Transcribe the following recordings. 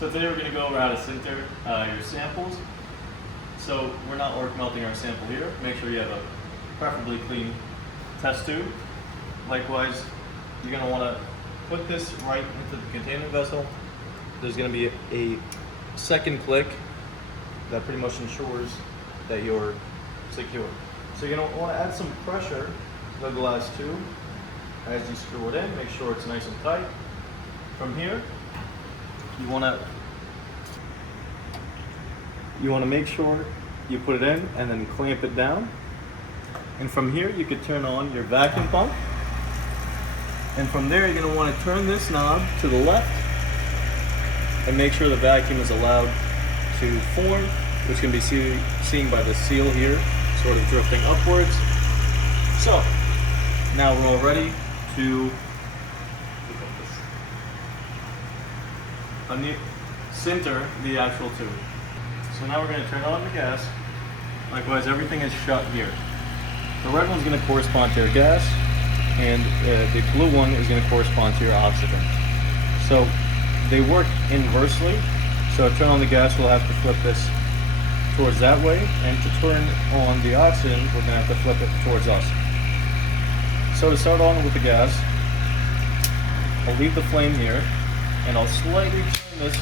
So today we're going to go over how to sinter your samples. So we're not work melting our sample here. Make sure you have a preferably clean test tube. Likewise, you're going to want to put this right into the containment vessel. There's going to be a second click that pretty much ensures that you're secure. So you're going to want to add some pressure to the glass tube as you screw it in. Make sure it's nice and tight. From here, you want to make sure you put it in and then clamp it down. And from here, you could turn on your vacuum pump. And from there, you're going to want to turn this knob to the left and make sure the vacuum is allowed to form, which can be seen by the seal here, sort of drifting upwards. So now we're all ready to sinter the actual tube. So now we're going to turn on the gas. Likewise, everything is shut here. The red one's going to correspond to your gas, and the blue one is going to correspond to your oxygen. So they work inversely. So to turn on the gas, we'll have to flip this towards that way, and to turn on the oxygen, we're going to have to flip it towards us. So to start on with the gas, I'll leave the flame here, and I'll slightly turn this.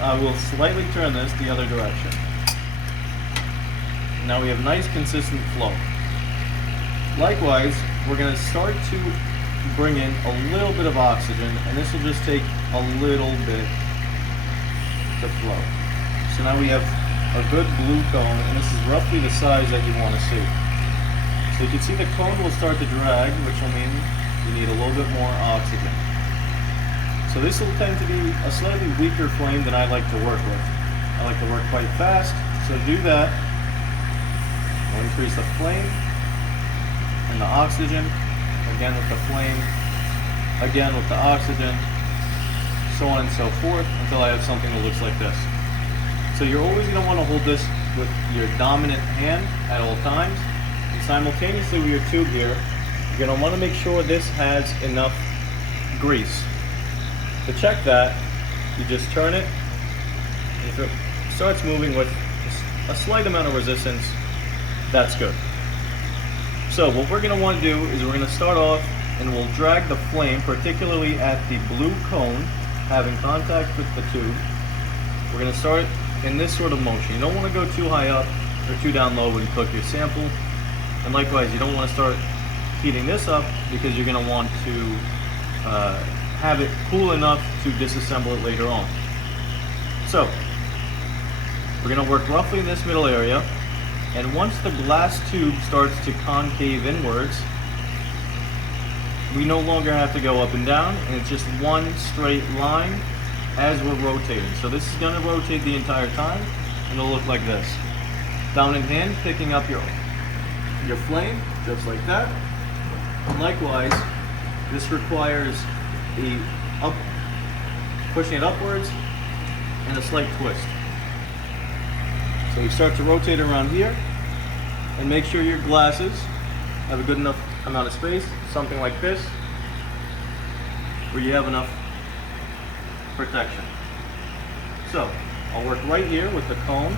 I will slightly turn this the other direction. Now we have nice consistent flow. Likewise, we're going to start to bring in a little bit of oxygen, and this will just take a little bit to flow. So now we have a good blue cone, and this is roughly the size that you want to see. So you can see the cone will start to drag, which will mean you need a little bit more oxygen. So this will tend to be a slightly weaker flame than I like to work with. I like to work quite fast, so to do that, we'll increase the flame and the oxygen, again with the flame, again with the oxygen, so on and so forth, until I have something that looks like this. So you're always going to want to hold this with your dominant hand at all times, and simultaneously with your tube here, you're going to want to make sure this has enough grease. To check that, you just turn it, and if it starts moving with a slight amount of resistance, that's good. So what we're going to want to do is we're going to start off and we'll drag the flame, particularly at the blue cone, having contact with the tube. We're going to start in this sort of motion. You don't want to go too high up or too down low when you cook your sample. And likewise, you don't want to start heating this up because you're going to want to have it cool enough to disassemble it later on. So we're going to work roughly in this middle area, and once the glass tube starts to concave inwards, we no longer have to go up and down, and it's just one straight line as we're rotating. So this is going to rotate the entire time, and it'll look like this. Dominant hand picking up your flame, just like that. And likewise, this requires pushing it upwards and a slight twist. So we start to rotate around here, and make sure your glasses have a good enough amount of space, something like this, where you have enough protection. So I'll work right here with the cone,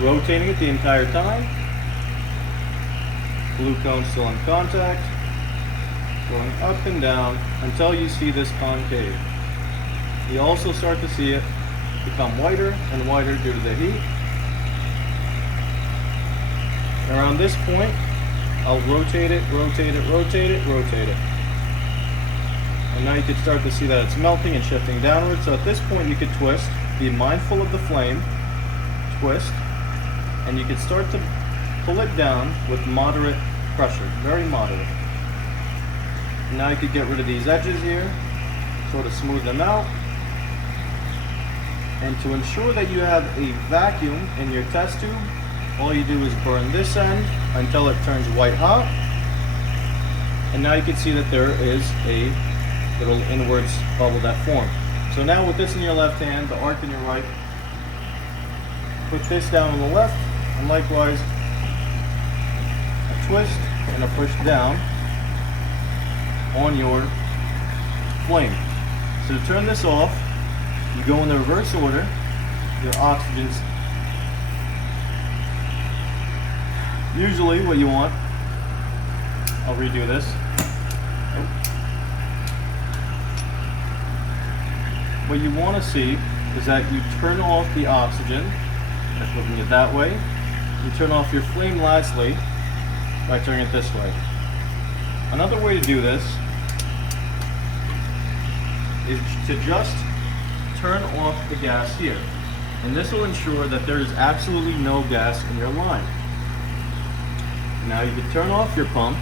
rotating it the entire time. Blue cone still in contact, going up and down until you see this concave. You also start to see it become whiter and whiter due to the heat. And around this point, I'll rotate it, rotate it, rotate it, rotate it. And now you can start to see that it's melting and shifting downward. So at this point you could twist, be mindful of the flame, twist, and you can start to pull it down with moderate pressure, very moderate. And now you could get rid of these edges here, sort of smooth them out. And to ensure that you have a vacuum in your test tube, all you do is burn this end until it turns white hot. And now you can see that there is a little inwards bubble that formed. So now with this in your left hand, the arc in your right, put this down on the left, and likewise a twist and a push down on your flame. So So to turn this off, you go in the reverse order. Your oxygen's usually what you want. I'll redo this. What you want to see is that you turn off the oxygen by flipping it that way. You turn off your flame lastly by turning it this way. Another way to do this is to just turn off the gas here. And this will ensure that there is absolutely no gas in your line. Now you can turn off your pump.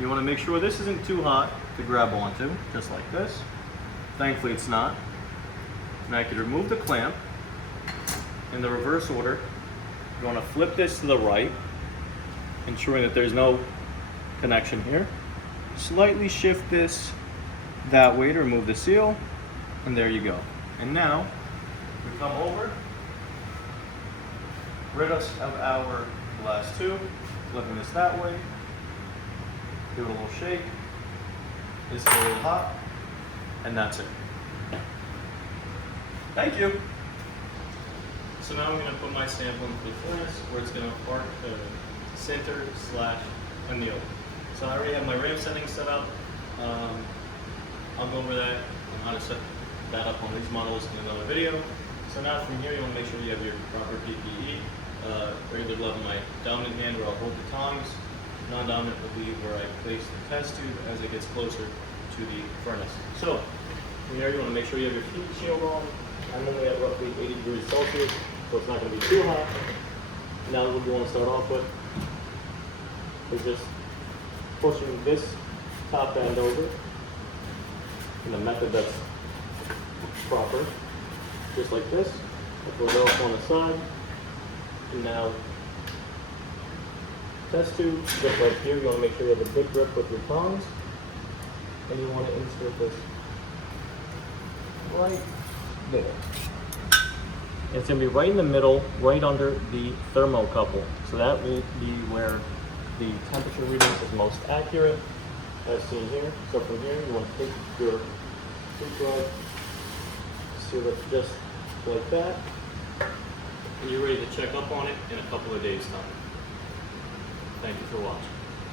You want to make sure this isn't too hot to grab onto, just like this. Thankfully it's not. Now you can remove the clamp. In the reverse order, you want to flip this to the right, ensuring that there's no connection here. Slightly shift this that way to remove the seal, and there you go. And now, we come over, rid us of our glass tube, flipping this that way, give it a little shake, this is a little hot, and that's it. Thank you. So now I'm going to put my sample into the furnace where it's going to arc center/anneal. So I already have my RAM settings set up. I'll go over that and how to set that up on these models in another video. So now from here you want to make sure you have your proper PPE. Regular glove in my dominant hand where I'll hold the tongs. Non-dominant will be where I place the test tube as it gets closer to the furnace. So from here you want to make sure you have your heat shield on. I'm only at roughly 80 degrees Celsius, so it's not going to be too hot. Now what you want to start off with is just pushing this top end over in the method that's proper, just like this. It goes off on the side. And now, test tube, just like here, you want to make sure you have a good grip with your tongs, and you want to insert this right there. It's going to be right in the middle, right under the thermocouple. So that will be where the temperature reading is most accurate, as seen here. So from here, you want to take your heat drive, seal it just like that, and you're ready to check up on it in a couple of days' time. Thank you for watching.